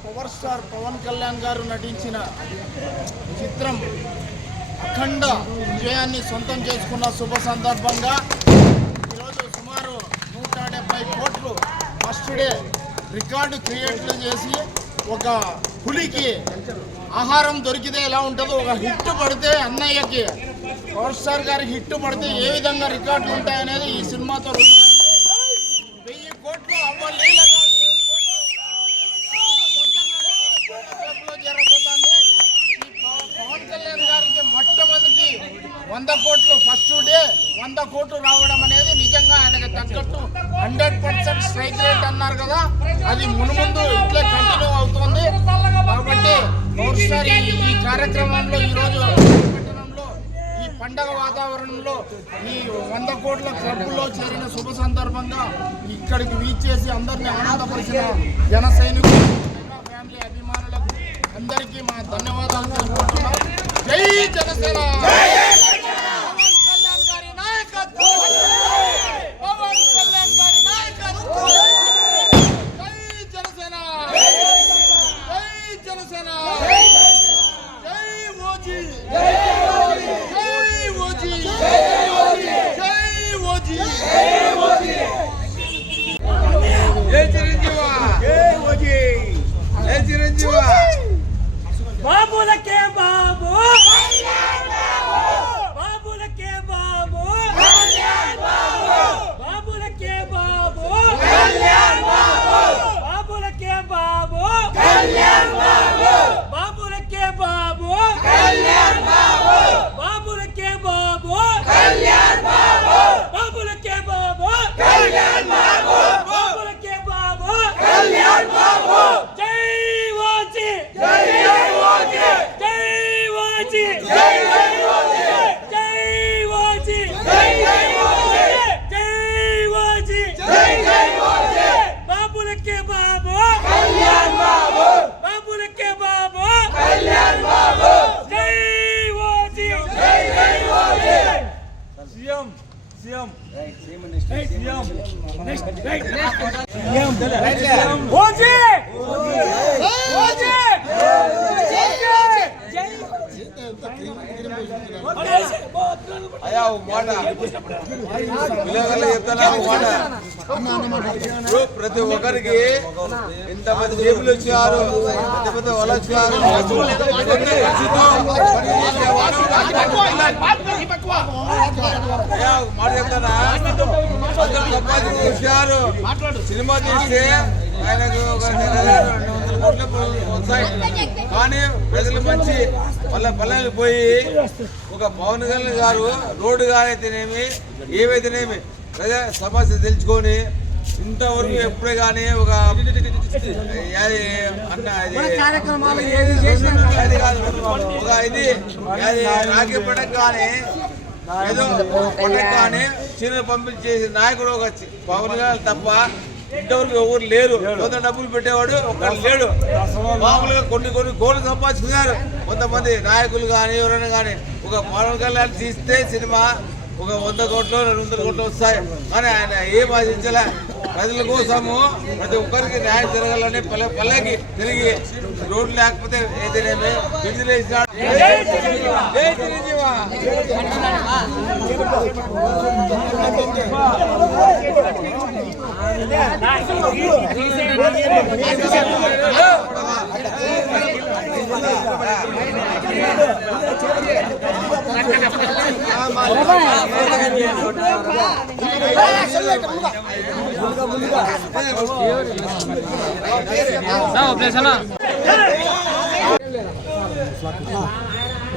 Power star Pawan Kalyan గారు నటించిన చిత్రం అఖండ విజయాన్ని సొంతం చేసుకున్న శుభ సందర్భంగా ఈరోజు సుమారు నూట డెబ్బై కోట్లు ఫస్ట్ డే రికార్డు క్రియేట్లు చేసి ఒక పులికి ఆహారం దొరికితే ఎలా ఉంటుందో ఒక హిట్ పడితే అన్నయ్యకి పవర్ స్టార్ గారికి హిట్ పడితే ఏ విధంగా రికార్డులు ఉంటాయనేది ఈ సినిమాతో రుజువైంది వెయ్యి కోట్లు అవ్వలేక క్లబ్లో చేరబోతోంది. ఈ పవ- పవన్ కళ్యాణ్ గారికి మొట్టమొదటి వంద కోట్లు ఫస్ట్ డే వంద కోట్లు రావడం అనేది నిజంగా ఆయనకు తగ్గట్టు హండ్రెడ్ పర్సెంట్ స్ట్రైక్ రేట్ అన్నారు కదా. అది మునుముందు ఇట్లే కంటిన్యూ అవుతుంది. కాబట్టి పవర్ ఈ కార్యక్రమంలో ఈరోజు పట్టణంలో ఈ పండగ వాతావరణంలో ఈ వంద కోట్ల క్లబ్లో చేరిన శుభ సందర్భంగా ఇక్కడికి వీచ్ చేసి అందరినీ ఆనందపరిచిన జన సైనికులు ఫ్యామిలీ అభిమానులకు అందరికీ మా ధన్యవాదాలు తెలుపుకుంటున్నాం. జై Janasena! 예. 워지 저희 워지 저희 워지 예지른지와 예워지 예지른지와 마보다 CM CM. CM next right CM OG OG అయ్యా ఓ మాట పిల్లగాళ్ళు చెప్తానా ఓ మాట ఇప్పుడు ప్రతి ఒక్కరికి ఇంతమంది జేబులు వచ్చారు పెద్ద పెద్ద వాళ్ళు వచ్చారు మాట సినిమా తీస్తే ఆయనకు ఒక రెండు వందల వస్తాయి కానీ ప్రజలు మంచి వాళ్ళ పల్లెలు పోయి ఒక పవన్ కళ్యాణ్ గారు రోడ్డు గారైతేనేమి ఏవైతేనేమి ప్రజా సమస్య తెలుసుకొని ఇంతవరకు ఎప్పుడే కానీ ఒక అన్న ఇది అది కాదు ఒక ఇది అది రాఖీ కానీ ఏదో చీరలు పంపించేసి నాయకుడు ఒక పవన్ కళ్యాణ్ తప్ప ఇంతవరకు ఎవరు లేరు. కొంత డబ్బులు పెట్టేవాడు ఒక్కడు లేడు. మామూలుగా కొన్ని కొన్ని కోట్లు సంపాదించుకున్నారు. కొంతమంది నాయకులు కానీ ఎవరైనా కానీ ఒక పవన్ కళ్యాణ్ తీస్తే సినిమా ఒక వంద కోట్లు రెండు వందల కోట్లు వస్తాయి. కానీ ఆయన ఏం ఆశించలే. ప్రజల కోసము ప్రతి ఒక్కరికి న్యాయం జరగాలని పల్లె పల్లెకి తిరిగి రోడ్లు లేకపోతే ఏదైనా విడుదల నా ప్లేస్ అన్నా